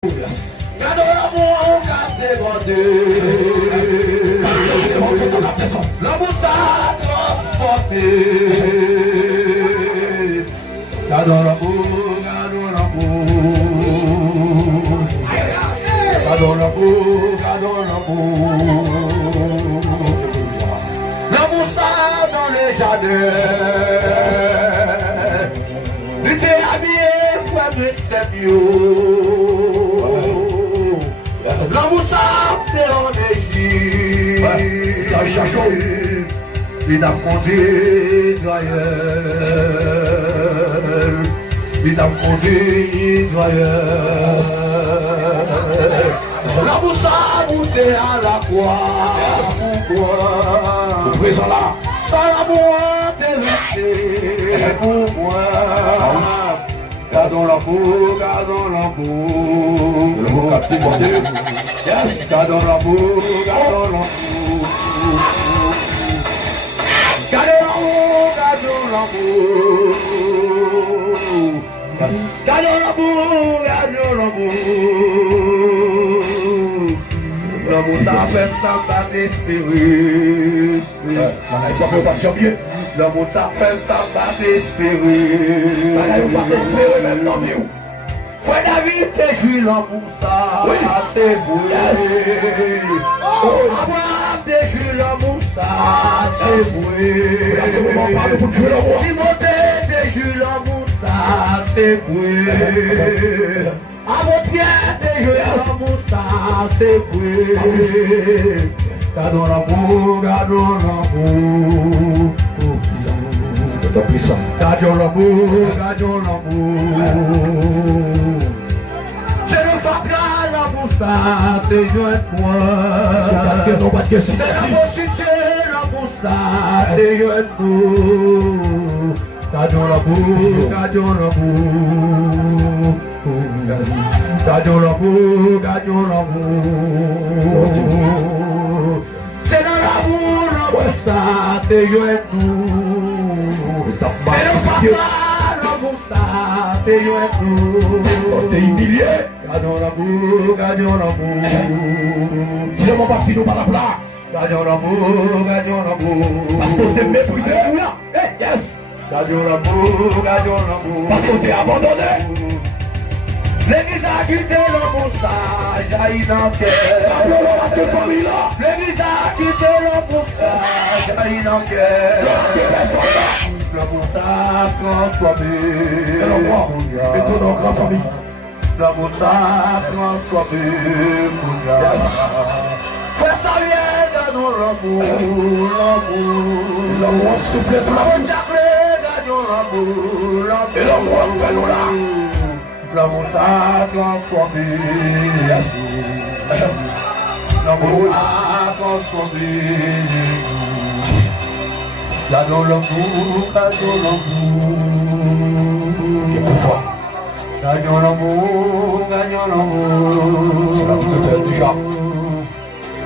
L'amour t'a transformé. Gardons l'amour. Gardons l'amour. L'amour ça dans les jardins. Il t'est habillé, frère, mais c'est mieux. L'amour ça t'est en Égypte. Il a conduit Israël. Il a conduit Israël. L'amour ça monté à la croix. Pourquoi? Vous présent là. Sans l'amour t'es laissé. Pourquoi? Gardons l'amour, gardons l'amour. L'amour captivité. Yes, gardons l'amour, gardons l'amour. Gardons l'amour, gardons l'amour. Gardons l'amour, gardons l'amour. L'amour s'appelle Samba d'espérer. L'amour s'appelle Samba d'espérer. Même dans vie. Foi David t'es joué l'amour ça. C'est beau. Abraham t'es joué l'amour ça. C'est beau. Timothée t'es joué l'amour ça. C'est beau. Avant Pierre t'es joué l'amour ça. C'est beau. Gardons l'amour, gardons l'amour. Gardons l'amour, gardons l'amour. C'est le fatras, l'amour ça, t'es joint moi. C'est l'amour cité, l'amour ça, t'es joint nous. Gardons l'amour, gardons l'amour. Gardons l'amour, gardons l'amour. C'est dans l'amour, l'amour ça, t'es joint nous. C'est le fatras, l'amour ça, t'es joint nous. T'es humilié. Gardons l'amour, gardons l'amour. Si le moment parti nous par la blague. Gardons l'amour, gardons l'amour. Parce qu'on t'est méprisé. Yes. Gardons l'amour, gardons l'amour. Parce qu'on t'est abandonné. L'église a quitté l'amour ça, jaillit dans le cœur. Simplement la deux familles là. L'église a quitté l'amour ça, jaillit dans le cœur. L'amour ça transformé. Et l'envoi, et ton grand famille. L'amour ça transformé. Fais ça vient dans nos l'amour, l'amour. L'amour souffle sur la vie. Et l'amour fait nous là. L'amour t'a transformé. L'amour t'a transformé. Gardons l'amour, gardons l'amour. Gardons l'amour, gardons l'amour. C'est là que tu te fais déjà.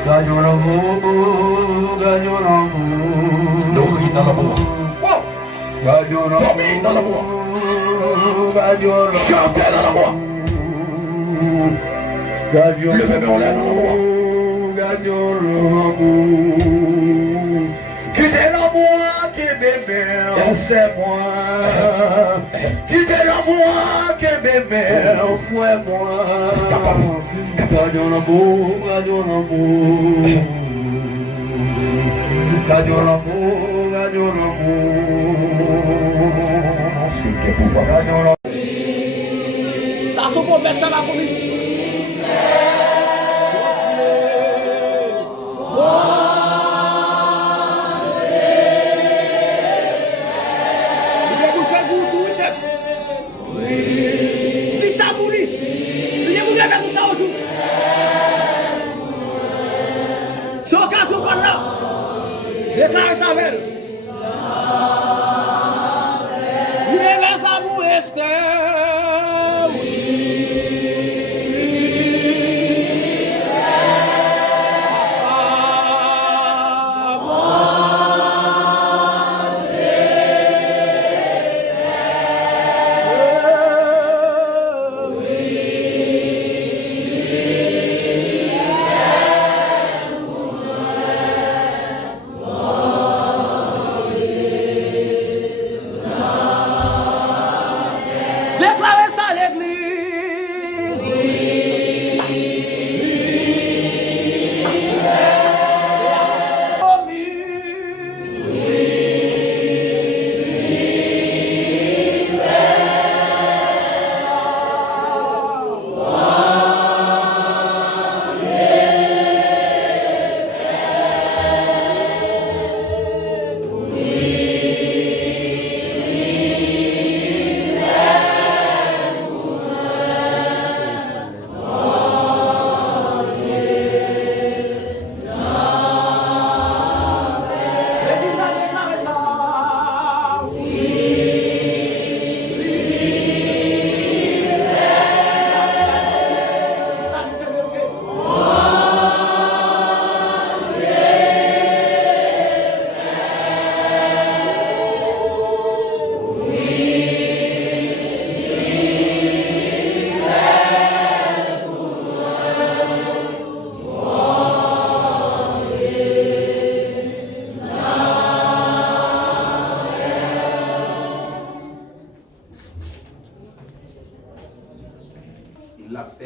Gardons l'amour, gardons l'amour. Nourris dans l'amour. Gardons l'amour. Dormis dans l'amour. Chantez dans l'amour. Levez-moi en l'air dans l'amour. Quittez l'amour qui bébé, c'est moi. Quittez l'amour qui bébé, fouet moi. Gardons l'amour, gardons l'amour. Gardons l'amour, gardons l'amour. Ça se peut mettre ça dans la commune. Déclare sa belle. Vous devez savoir Esther.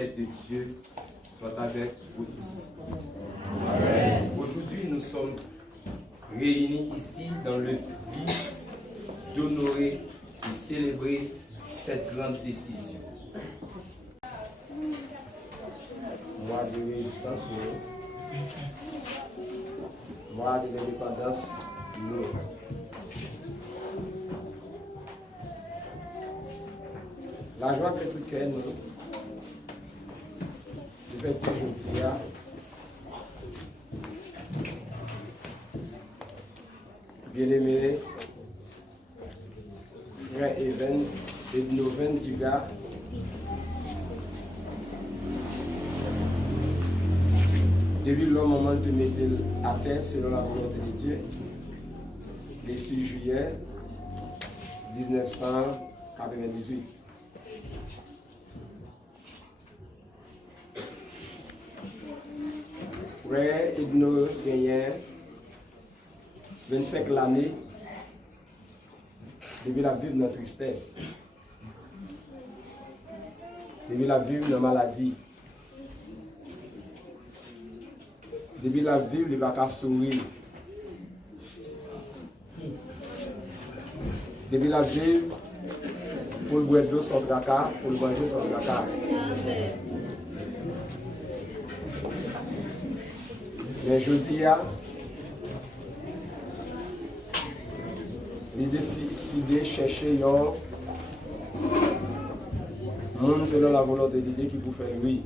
paix de Dieu soit avec vous tous. Amen. Aujourd'hui, nous sommes réunis ici dans le but d'honorer et célébrer cette grande décision. Mois de résistance, mois de l'indépendance, nous. La joie que tout cœur nous, je vais toujours dire, bien-aimés, frère Evans et Noven Ziga, depuis le moment de mettre à terre selon la volonté de Dieu, le 6 juillet 1998. Frère Edno gagnait 25 l'année depuis la vie de notre tristesse, depuis la vie de la maladie, depuis la vie de la sourire, depuis la vie pour le boire d'eau sans caca, pour le manger sans caca. Mais je dis, il décidé de chercher un monde selon la volonté de Dieu qui peut faire oui.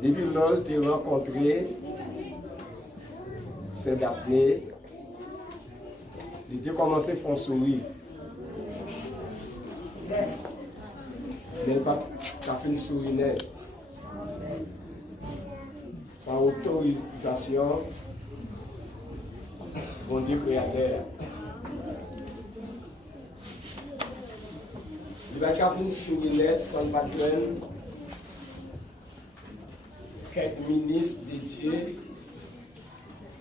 Depuis lors, tu as rencontré c'est Daphné. Il a commencé à faire sourire. Mais pas fait une sourire. Sans autorisation, bon Dieu créateur. Il a fait une sourire sans patron. Quelques ministres de Dieu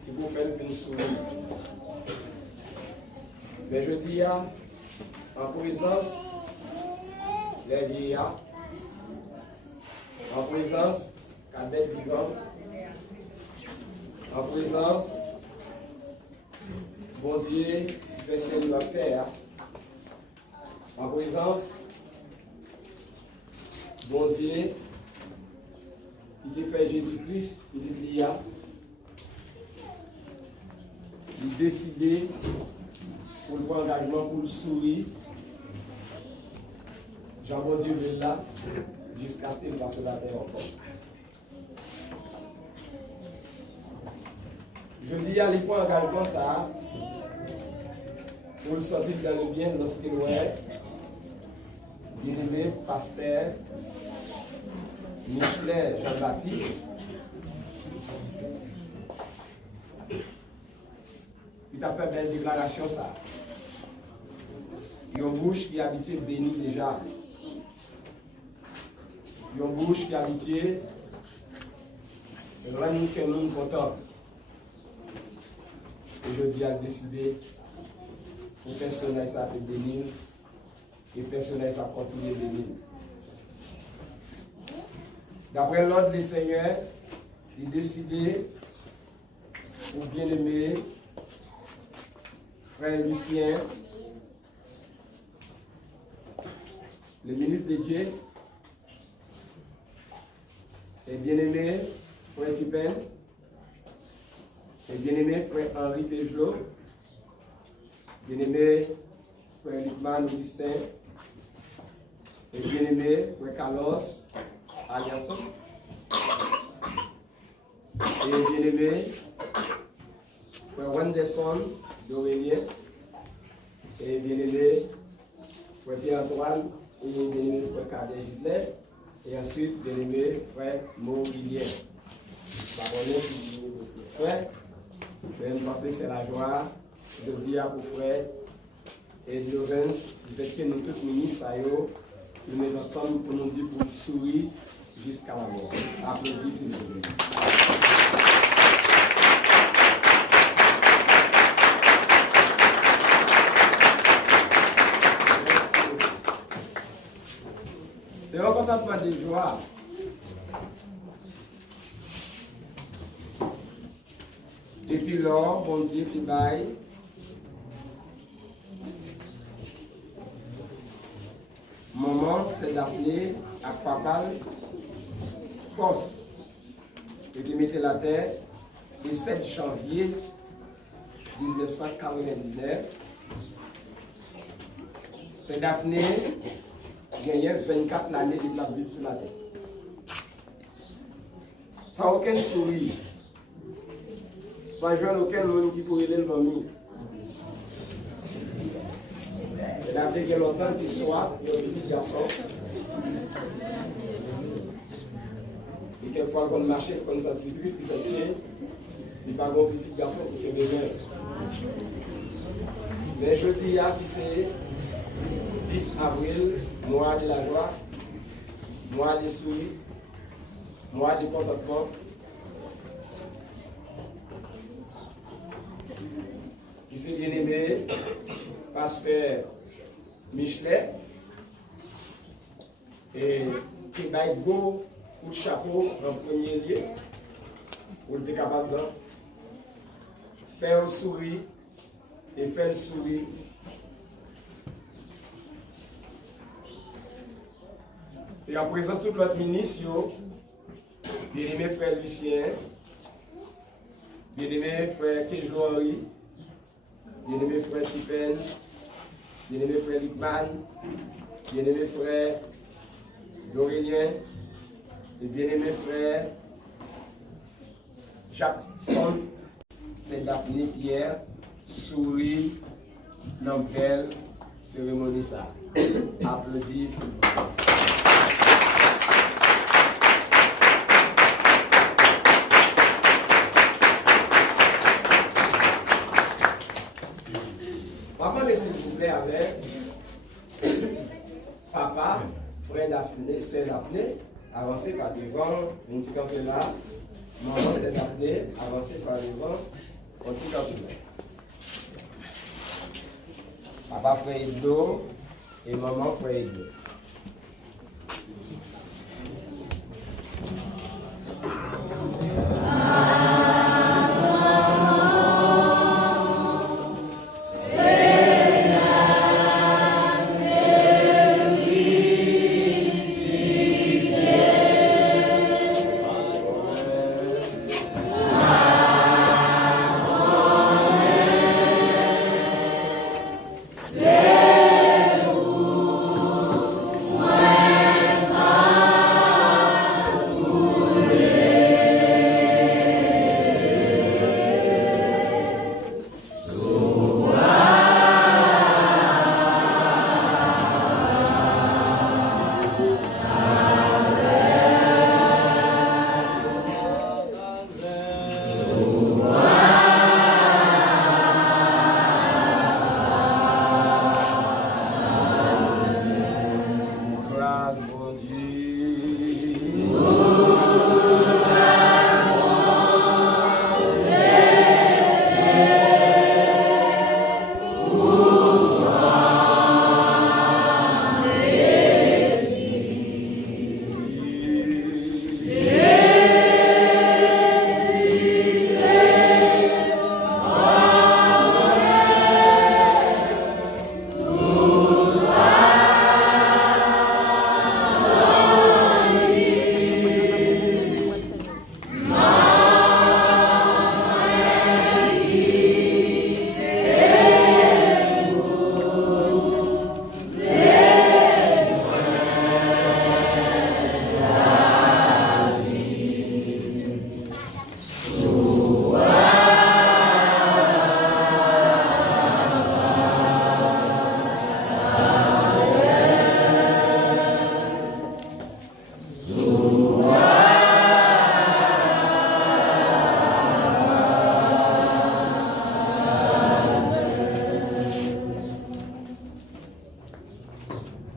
qui vous faire une sourire. Mais je dis, en présence des vieillards, en présence des vivants, en présence, bon Dieu, fait célibataire, en présence, bon Dieu, il fait Jésus-Christ, il y a, il décidé pour le engagement, pour le sourire, Jean-Bon Dieu est là, jusqu'à ce qu'il fasse la terre encore. Je dis à l'époque engagement ça, pour le sortir dans le bien lorsqu'il est bien-aimé pasteur Michelet Jean-Baptiste. Il a fait belle déclaration ça. Il y a une bouche qui est habituée à bénir déjà. Il y a une bouche qui est habituée à rendre tout le monde content. Et je dis à décider pour personnel ça te bénir et personnel ça continue de bénir. D'après l'ordre du Seigneur, il décidé pour bien-aimé frère Lucien, le ministre de Dieu, et bien-aimé frère Tipent, et bien-aimé frère Henri Tegelot, bien-aimé frère Lickman Augustin, et bien-aimé frère Carlos Aliasson, et bien-aimé frère Wenderson d'Aurélien, et bien-aimé frère Pierre-Antoine, et bien-aimé frère Cadet Hitler, et ensuite bien-aimé frère Maurillien. Frère, je vais me passer, c'est la joie de dire pour frère et de Lorenz, de que nous tous ministres, nous mettons ensemble pour nous dire pour sourire jusqu'à la mort. Applaudissez s'il vous plaît. C'est un contentement de joie. Depuis lors, bon Dieu qui baille. Maman, c'est d'appeler à papa Poste. Et de mettre la terre le 7 janvier 1999. C'est Daphné qui a 24 années de la vie sur la terre. Sans aucun sourire. Sans joindre aucun monde qui pourrait le nommer. C'est Daphné qui a longtemps qu'il soit, il y a un petit garçon. Et quelquefois, quand on marchait comme ça, c'est triste, il fait il n'y a pas un petit garçon qui fait des mains. Mais je dis à qui c'est 10 avril, mois de la joie, mois de sourire, mois de contentement. Qui s'est bien aimé, pasteur Michelet, et qui m'a beau coup de chapeau en premier lieu, pour être capable de faire un sourire et faire le sourire. Et en présence de tout l'autre ministre, bien-aimé frère Lucien, bien-aimé frère Kejlo Henry, bien-aimé frère Tipen, bien-aimé frère Lickman, bien-aimé frère Dorélien, et bien-aimé frère Jackson, c'est Daphné Pierre, sourit dans une belle cérémonie ça. Applaudissez. Maman, s'il vous plaît, avec papa, frère Daphné, c'est Daphné, avancez par devant, un petit campé là. Maman, c'est Daphné, avancez par devant, un petit campé là. Papa, frère Edlo, et maman, frère Edlo.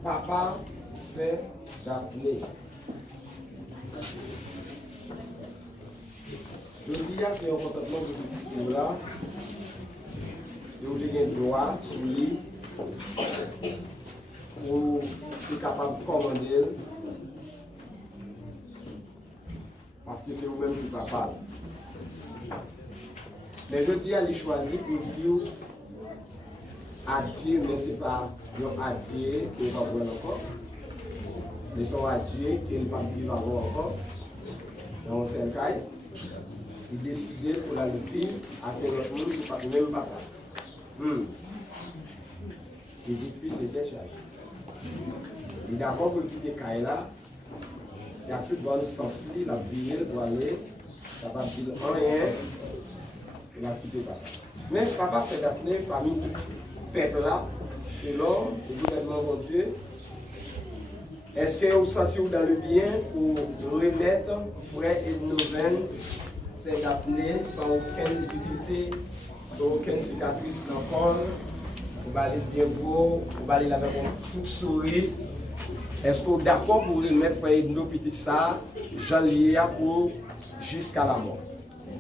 Papa, c'est Daphné. Je dis que c'est un contentement de tout là. Vous avez un droit sur lui pour être capable de commander que c'est vous-même qui va parler. Mais je dis à lui choisir pour dire à Dieu, mais ce n'est pas à Dieu qu'il va voir encore. Mais c'est à Dieu qu'il va vivre encore. Donc c'est le cas. Il décide pour la vivre à quel monde il ne passe même pas ça. Il dit puis c'est décharge. Il est d'accord pour quitter Kaila. Il y a plus de bon sens, il a ville pour aller. Ça va dire rien. Il a quitté papa. Mais papa fait d'appeler parmi tout le peuple là, selon le gouvernement de Dieu. Est-ce que vous sentez dans le bien pour remettre frère et Noven, c'est d'appeler sans aucune difficulté, sans aucune cicatrice dans le corps, vous allez bien beau, vous allez avec un tout sourire. Est-ce que vous êtes d'accord pour remettre frère et nos petites ça, Jean Lia pour jusqu'à la mort?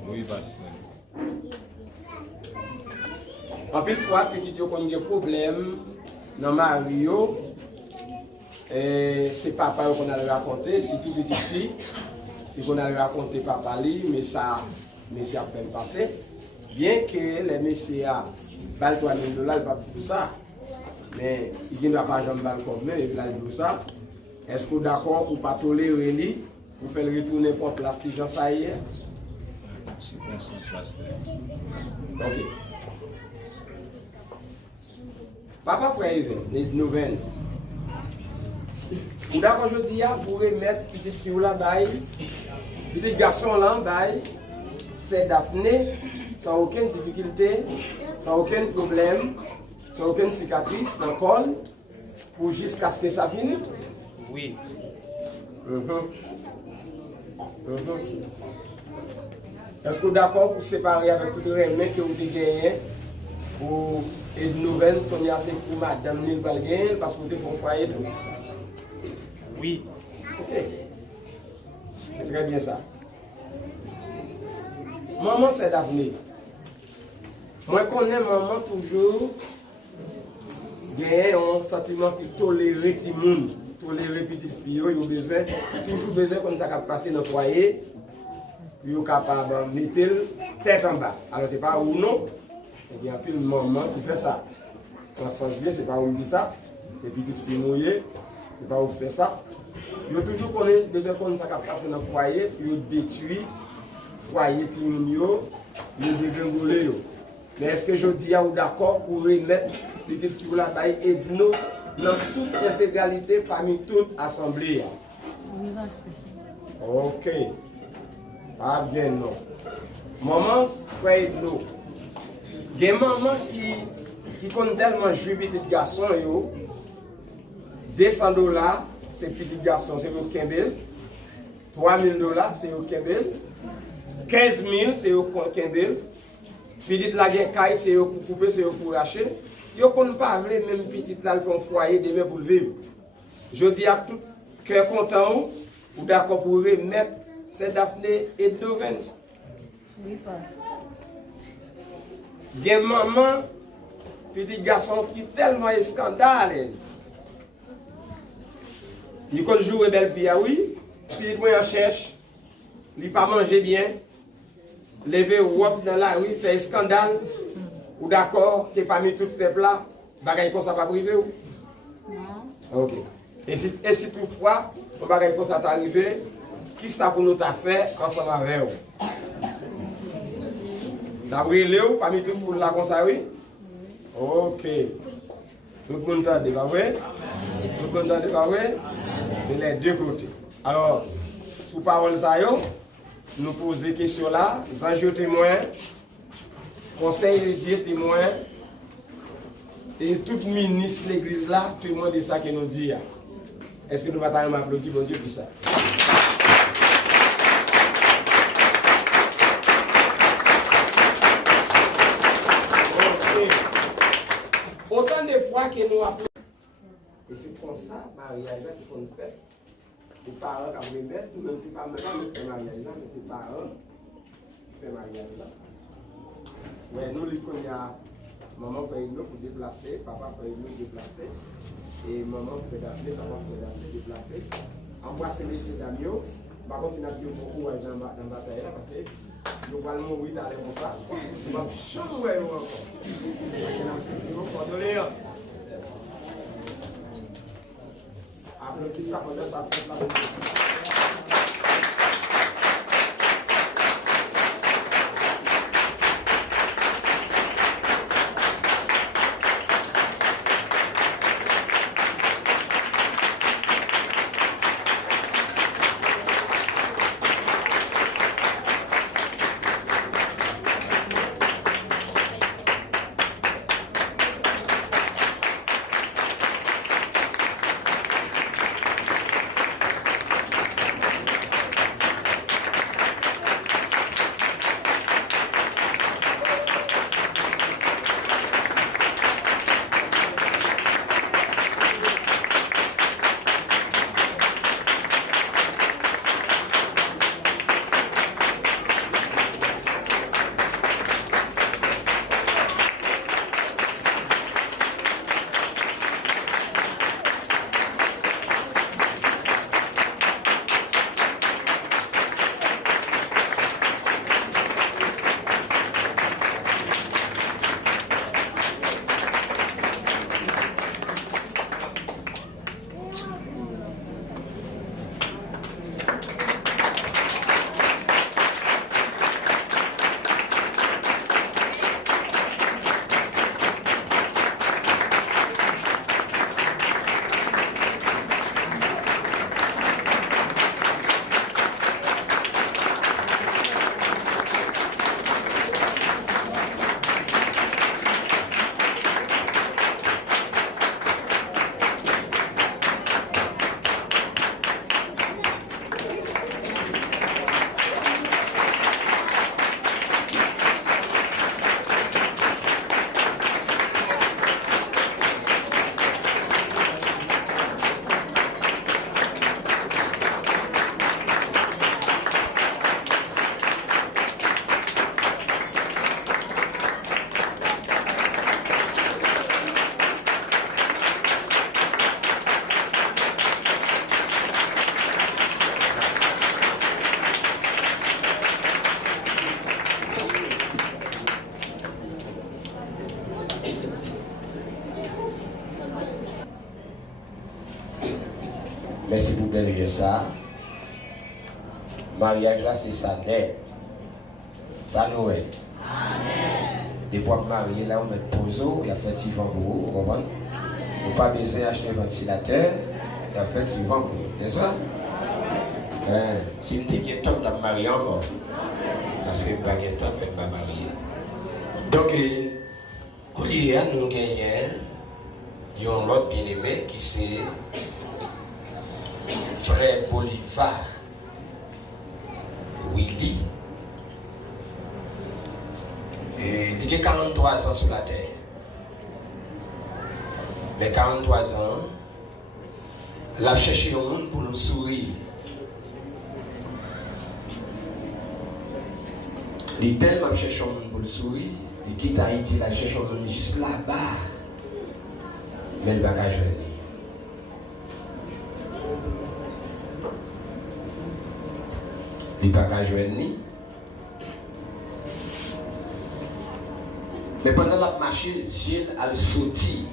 Oui, pasteur. En plus de fois, petit yo qu'on a des problèmes dans Mario, c'est papa qu'on a raconté, c'est tout petite fille, et qu'on a raconté papa lui, mais ça a peine passé. Bien que les messieurs a $3 000, pas pour ça, mais il n'a pas jamais mal comme mais il a dit ça. Est-ce que vous êtes d'accord pour ne pas tolérer lui, pour faire retourner pour place qui j'en sais hier? C'est bon sens, pasteur. Ok. Papa frère les nouvelles. Ou d'accord je dis pour remettre petite fille là bail, petit garçon là bail, c'est Daphné sans aucune difficulté, sans aucun problème, sans aucune cicatrice dans le col, pour jusqu'à ce que ça finisse. Oui. Est-ce que vous êtes d'accord pour séparer avec tout le remède que vous avez gagné pour et de nouvelles qu'on y a assez pour madame Nil Balgain parce que vous avez fait un foyer tout? Oui. Ok. C'est très bien ça. Maman c'est d'avenir. Moi je connais maman toujours gagner un sentiment qui tolère tout le monde, tolérer petite fille, il a toujours besoin comme ça qui passer dans le foyer. Il est capable de mettre tête en bas. Alors, ce n'est pas ou non, il y a plus de maman qui fait ça. Dans ce sens bien, ce n'est pas où on dit ça, c'est petite fille mouillée, ce n'est pas où on fait ça. Il y a toujours besoin de ça qui passe dans le foyer, il détruit le foyer, il dégringole. Mais est-ce que je dis à vous d'accord pour remettre petite fille là-bas et nous dans toute intégralité parmi toute assemblée? Ok. Ah bien non. Maman, frère de l'eau. Il y a maman qui compte tellement jouer petit garçon, yo. $200, c'est petit garçon, c'est au Kembel. $3 000, c'est au Kembel. 15 000, c'est au Kembel. Petite la caille, c'est au couper, c'est au pour racher. Yo ne pas même petite là, le foyer demain pour le vivre. Je dis à tout cœur content, ou d'accord pour remettre. C'est Daphné et Dovens. Oui, pas. Il y a maman, petit garçon qui est tellement scandaleuse. Il peut jouer belle fille, oui. Puis il en cherche. Il ne pas manger bien. Lever wop dans la rue, faire scandale. Ou d'accord, tu n'es pas mis tout le peuple là. Bagaille comme ça pas privé ou? Non. Ok. Et si toutefois, un bagaille comme ça t'est arrivé, qui ça pour nous t'a fait ensemble avec vous? T'as brûlé ou parmi tout le monde là comme ça, oui? Ok. Tout le monde t'a dit, pas vrai? Tout le monde t'a dit, pas vrai? C'est les deux côtés. Alors, sous parole ça, nous posons des questions là, les enjeux témoins, conseil de Dieu témoin, et tout ministre de l'église là, tout le monde dit ça que nous dit. Est-ce que nous allons m'applaudir bon Dieu pour ça? Autant de fois que nous appelons. Et c'est comme ça, mariage là qu'on fait. C'est parents qui ont mettre, même si pas même fait mariage là, mais c'est parents qui font mariage là. Mais nous, il y a maman fait une pour déplacer, papa fait une pour déplacer, et maman fait d'appeler, papa fait d'appeler déplacer. Embrasser les messieurs d'amis, Par contre, c'est un beaucoup dans la bataille parce que nous allons mourir dans les comme ça. C'est pas chose où elle encore. Condoléances. Applaudissez ça pendant ça fait la Merci pour bénir ça. Mariage là, c'est ça net. Ça nous est. Des fois marié là, on met poseau, il y a fait un vent pour vous, vous comprenez? Vous n'avez pas besoin d'acheter un ventilateur, il y a fait un vent pour vous, n'est-ce pas? Si vous avez un temps de marier encore, parce que vous n'avez pas un temps de faire marier. Donc, Kouliya, nous gagnons l'autre bien-aimé qui c'est Frère Bolivar Willy. Et il a 43 ans sur la terre. Mais 43 ans, il a cherché un monde pour nous sourire. Il a tellement cherché un monde pour le sourire, il quitte Haïti, il a cherché un monde juste là-bas. Mais il ne va pas venir. Il ne va pas venir. Mais pendant la marche, Gilles a sauté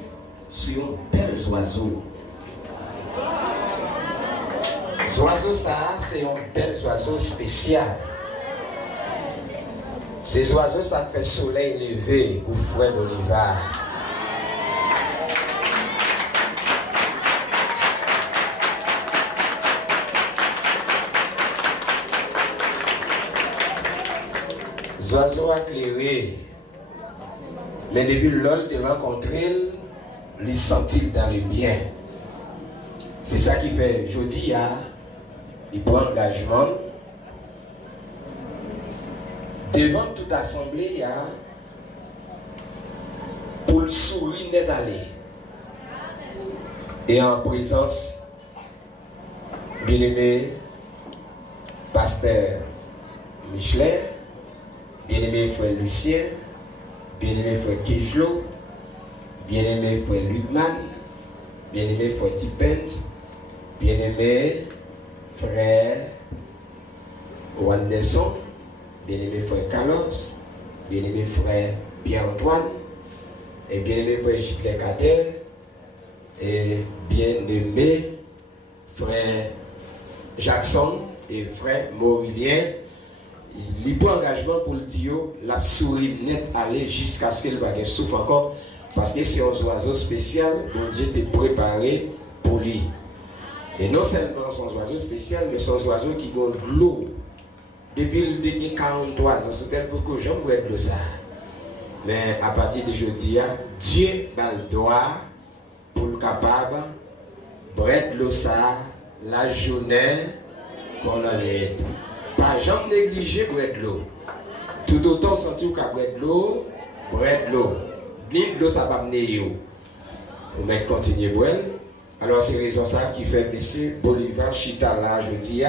sur un bel oiseau. Ce oiseau, ça, c'est un bel oiseau spécial. Ces oiseaux, ça fait soleil levé pour Frère Bolivar. Les oiseaux éclairés. Mais depuis l'ol te rencontré, il sentit dans le bien. C'est ça qui fait, je dis, il prend engagement. Devant toute assemblée, pour le sourire net aller. Et en présence, bien-aimé, pasteur Michelet, bien-aimé frère Lucien, bien-aimé frère Kijlo, bien-aimé frère Lugman, bien-aimé frère Tipens, bien-aimé frère Wanderson, bien-aimé frère Carlos, bien-aimé frère Pierre-Antoine, et bien-aimé frère Gilles Cadet, et bien-aimé frère Jackson et frère Maurilien. Il prend engagement pour le dire, la souris net aller jusqu'à ce qu'elle va souffre encore, parce que c'est un oiseau spécial dont Dieu t'est préparé pour lui. Et non seulement son oiseau spécial, mais son oiseau qui donne de l'eau. Depuis le dernier 43 ans, c'est un peu que j'aime être de ça. Mais à partir de jeudi, Dieu a le droit pour le capable de l'eau ça, la journée qu'on a l'aide. Pas jamais négliger boire de l'eau. Tout autant sentir qu'à boire de l'eau, boire de l'eau. De l'eau, ça va mener yo. On va continuer à boire. Alors c'est raison ça qui fait M. Bolivar Chita là, je dis,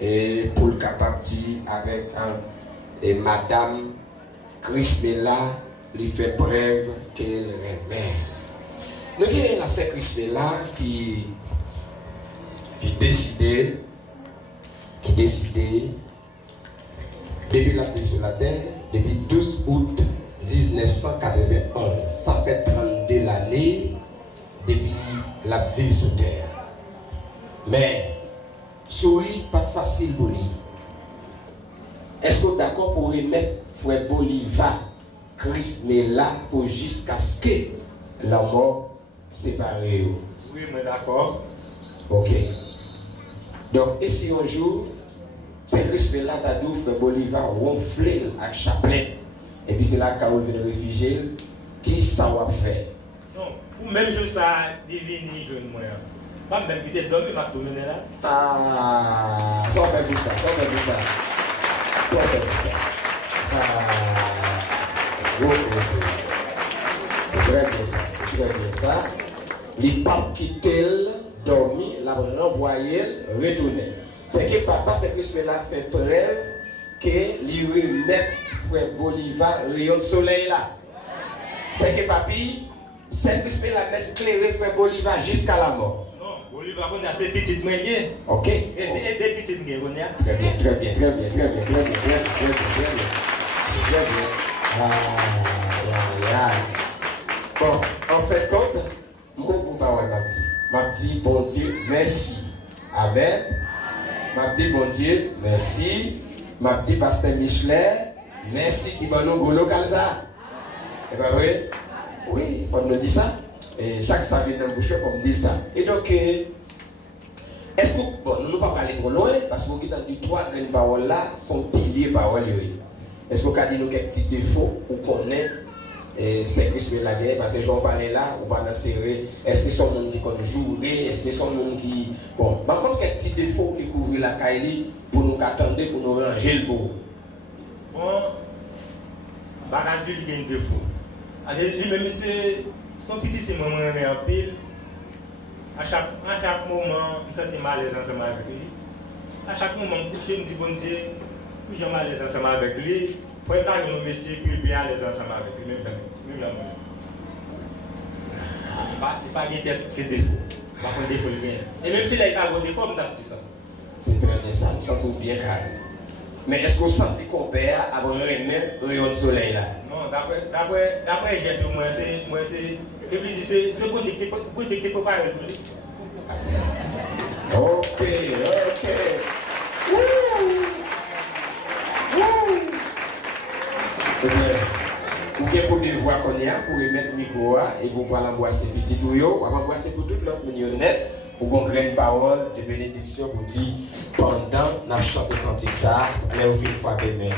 et pour le capable dire avec et Madame Crispella, lui fait preuve qu'elle révèle. Nous avons la sœur Crispella qui décidait, depuis la vie sur la terre, depuis 12 août 1991. Ça fait 32 l'année depuis la vie sur terre. Mais, souris, pas facile pour lui. Est-ce que vous êtes d'accord pour remettre frère Bolivar, Christ n'est là pour jusqu'à ce que la mort sépare? Oui, mais d'accord. Ok. Donc, et si un jour, c'est Christ là, t'as dit, frère Bolivar, ronflé avec chapelet, et puis c'est là qu'il vient de réfugier, qui ça va faire? Non, pour même je ça, divine, jeune moi. Pas même qui t'es dormi, m'a tourné là. Ah, ça fait tout ça, ça fait tout ça. Ça fait tout ça. Ah, c'est très bien ça, c'est très bien ça. Les papes qui t'aiment, dormi, l'a renvoyé, retourné. C'est que papa, c'est que cela fait preuve que lui remet frère Bolivar rayon de soleil là. C'est que papi, c'est que cela met éclairé frère Bolivar jusqu'à la mort. Non, Bolivar on a ses petites mains bien. Ok. Et des petites mains on a. Très bien, très bien, très bien, très bien, très bien, très bien, très bien. Très bien. Bon, en fait compte, mon bon parole m'a dit bon Dieu, merci. Amen. M'a dit bon Dieu, merci. M'a dit pasteur Michelet, merci qui va nous go local ça. Et bien oui, oui, on me dit ça. Et chaque samedi dans le bouche pour me dire ça. Et donc, est-ce que, bon, nous ne pouvons pas aller trop loin, parce que dans les trois grandes paroles là, sont piliers paroles. Est-ce que vous avez dit quelques petits défauts ou qu'on est c'est Christ la guerre, parce que j'en parlais là, ou pas dans serré, est-ce que son monde qui compte jouer, est-ce que son monde qui. Bon, maintenant, quelques petits défauts découvrir la Kaili pour nous attendre, pour nous ranger le beau. Bon, Baradju, il y a un défaut. Lui-même, son petit, c'est maman en pile. À chaque moment, il se sent mal à l'aise ensemble avec lui. À chaque moment, je me dis, bon Dieu, je suis mal à l'aise ensemble avec lui. Il faut qu'il y ait un monsieur qui est bien à l'aise ensemble avec lui, même la monnaie. Il n'y a pas de défaut. Il n'y a pas de défaut. Et même s'il a été à un défaut, on a dit ça. C'est très bien ça, nous sentons bien calme. Mais est-ce qu'on sent qu'on perd avant de remettre un rayon de soleil là? Non, d'après j'ai sur moi, c'est côté qui peut pas être. Ok. Vous avez pour des voix qu'on a pour remettre le micro et pour pouvoir l'embrasser petit tout yo, on va embrasser pour toute l'autre mignonnette pour qu'on graine parole de bénédiction pour dire pendant la chanter cantique ça, allez au film fois bébé.